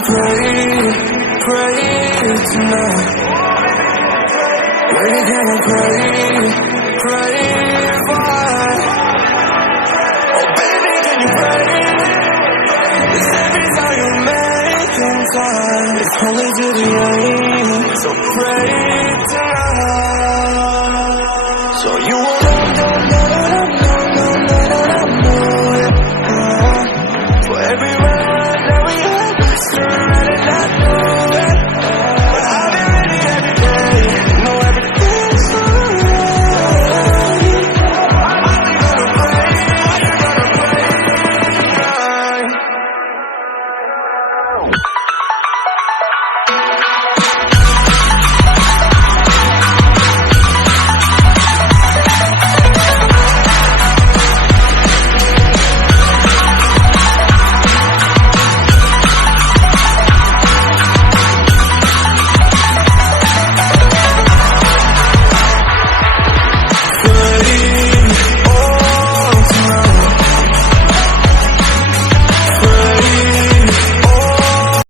gonna pray tonight. Baby, can I pray for? Oh baby, can you pray? Cause every time you make time, it's only to the end. So pray tonight.